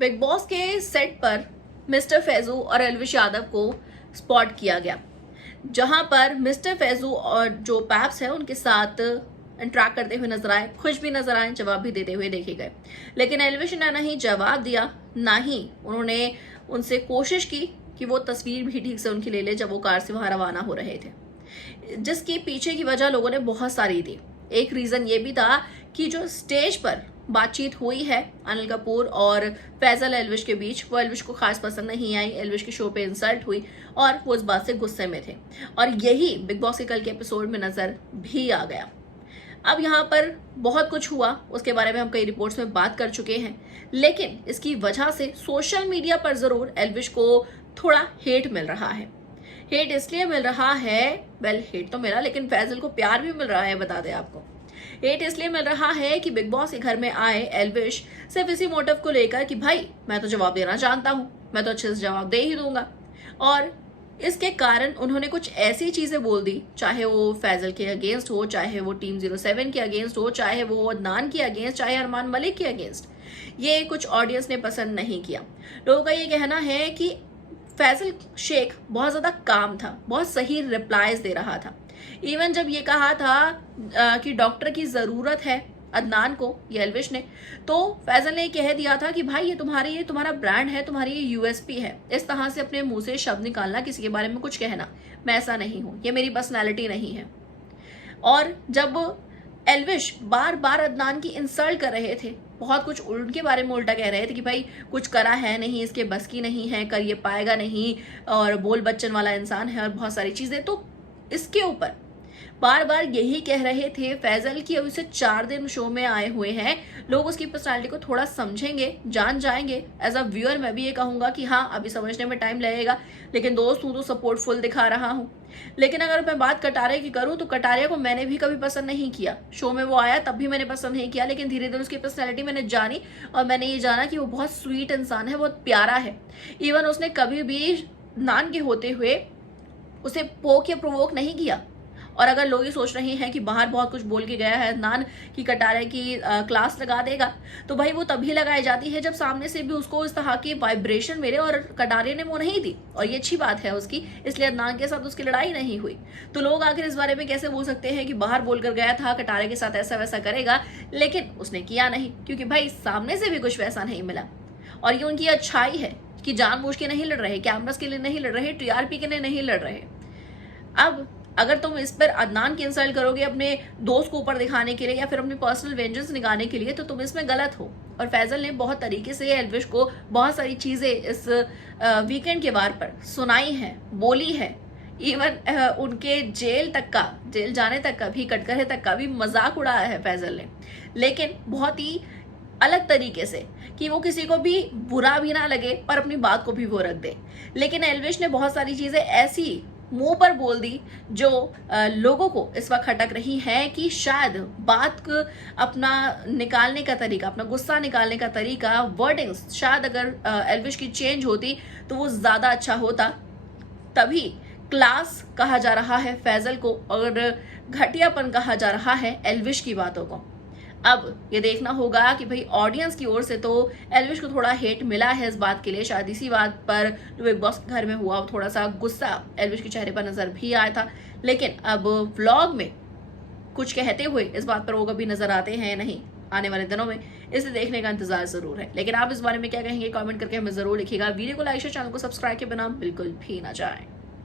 Big boss के set पर mister Faizu और एल्विश यादव को स्पॉट किया गया, जहां पर मिस्टर फैजू और जो पैप्स है उनके साथ इंटरेक्ट करते हुए नजर आए, खुश भी नजर आए, जवाब भी देते हुए देखे गए। लेकिन एल्विश ने ना ही जवाब दिया, ना ही उन्होंने उनसे कोशिश की कि वो तस्वीर भी ठीक से उनकी ले ले जब वो कार से वहां रवाना हो रहे थे, जिसकी पीछे की वजह लोगों ने बहुत सारी दी। एक रीजन ये भी था कि जो स्टेज पर बातचीत हुई है अनिल कपूर और फैजल एल्विश के बीच, वो एल्विश को खास पसंद नहीं आई। एल्विश के शो पे इंसल्ट हुई और वो इस बात से गुस्से में थे, और यही बिग बॉस के कल के एपिसोड में नजर भी आ गया। अब यहाँ पर बहुत कुछ हुआ, उसके बारे में हम कई रिपोर्ट्स में बात कर चुके हैं, लेकिन इसकी वजह से सोशल मीडिया पर जरूर एल्विश को थोड़ा हेट मिल रहा है। हेट इसलिए मिल रहा है, हेट तो मिला, लेकिन फैजल को प्यार भी मिल रहा है। बता दें आपको, हेट इसलिए मिल रहा है कि बिग बॉस के घर में आए एल्विश सिर्फ इसी मोटिव को लेकर कि भाई मैं तो जवाब देना जानता हूं, मैं तो अच्छे से जवाब दे ही दूंगा, और इसके कारण उन्होंने कुछ ऐसी चीजें बोल दी, चाहे वो फैजल के अगेंस्ट हो, चाहे वो टीम 07 के अगेंस्ट हो, चाहे वो अदनान के अगेंस्ट, चाहे अरमान मलिक के अगेंस्ट। ये कुछ ऑडियंस ने पसंद नहीं किया। लोगों का ये कहना है कि फैजल शेख बहुत ज्यादा काम था, बहुत सही रिप्लाईज दे रहा था। इवन जब ये कहा था कि डॉक्टर की जरूरत है अदनान को, ये एल्विश ने, तो फैजल ने कह दिया था कि भाई ये तुम्हारा ब्रांड है, तुम्हारी ये यूएसपी है। इस तरह से अपने मुंह से शब्द निकालना, किसी के बारे में कुछ कहना, मैं ऐसा नहीं हूं, ये मेरी पर्सनैलिटी नहीं है। और जब एल्विश बार बार अदनान की इंसल्ट कर रहे थे, बहुत कुछ उनके बारे में उल्टा कह रहे थे कि भाई कुछ करा है नहीं, इसके बस की नहीं है, कर ये पाएगा नहीं, और बोल बच्चन वाला इंसान है, और बहुत सारी चीजें, तो इसके ऊपर बार बार यही कह रहे थे फैजल की अभी से 4 दिन शो में आए हुए हैं, लोग उसकी पर्सनालिटी को थोड़ा समझेंगे, जान जाएंगे। एज अ व्यूअर मैं भी ये कहूंगा कि हाँ, अभी समझने में टाइम लगेगा, लेकिन दोस्त हूं तो सपोर्ट फुल दिखा रहा हूं। लेकिन अगर मैं बात कटारे की करूं, तो कटारिया को मैंने भी कभी पसंद नहीं किया। शो में वो आया तब भी मैंने पसंद नहीं किया, लेकिन धीरे धीरे उसकी पर्सनैलिटी मैंने जानी, और मैंने ये जाना कि वो बहुत स्वीट इंसान है, बहुत प्यारा है। इवन उसने कभी भी नान के होते हुए उसे पोक या प्रोवोक नहीं किया। और अगर लोग ये सोच रहे हैं कि बाहर बहुत कुछ बोल के गया है नान की कटारे की क्लास लगा देगा, तो भाई वो तभी लगाई जाती है जब सामने से भी उसको इस तरह की वाइब्रेशन मिले, और कटारे ने वो नहीं दी, और ये अच्छी बात है उसकी, इसलिए अदनान के साथ उसकी लड़ाई नहीं हुई। तो लोग आखिर इस बारे में कैसे बोल सकते हैं कि बाहर बोलकर गया था कटारे के साथ ऐसा वैसा करेगा, लेकिन उसने किया नहीं, क्योंकि भाई सामने से भी कुछ वैसा नहीं मिला। और ये उनकी अच्छाई है कि जानबूझ के नहीं लड़ रहे, कैमरास के लिए नहीं लड़ रहे, टीआरपी के लिए नहीं लड़ रहे। अब अगर तुम इस पर अदनान की इंसल्ट करोगे अपने दोस्त को ऊपर दिखाने के लिए, या फिर अपनी पर्सनल वेंजेंस निकालने के लिए, तो तुम इसमें गलत हो। और फैजल ने बहुत तरीके से एल्विश को बहुत सारी चीजें इस वीकेंड के वार पर सुनाई हैं, बोली है। इवन उनके जेल जाने तक का भी, कटघरे तक का भी मजाक उड़ाया है फैजल ने, लेकिन बहुत ही अलग तरीके से, कि वो किसी को भी बुरा भी ना लगे और अपनी बात को भी वो रख दे। लेकिन एल्विश ने बहुत सारी चीजें ऐसी मुंह पर बोल दी जो लोगों को इस वक्त खटक रही है कि शायद बात को अपना निकालने का तरीका, अपना गुस्सा निकालने का तरीका, वर्डिंग्स, शायद अगर एल्विश की चेंज होती तो वो ज्यादा अच्छा होता। तभी क्लास कहा जा रहा है फैजल को, और घटियापन कहा जा रहा है एल्विश की बातों को। अब ये देखना होगा कि भाई ऑडियंस की ओर से तो एल्विश को थोड़ा हेट मिला है इस बात के लिए, शायद इसी बात पर जो बिग बॉस के घर में हुआ, थोड़ा सा गुस्सा एल्विश के चेहरे पर नजर भी आया था। लेकिन अब व्लॉग में कुछ कहते हुए इस बात पर वो कभी नजर आते हैं या नहीं आने वाले दिनों में, इसे देखने का इंतजार जरूर है। लेकिन आप इस बारे में क्या कहेंगे, कमेंट करके हमें जरूर लिखिएगा। वीडियो को लाइक और चैनल को सब्सक्राइब के बिना बिल्कुल भी ना जाए।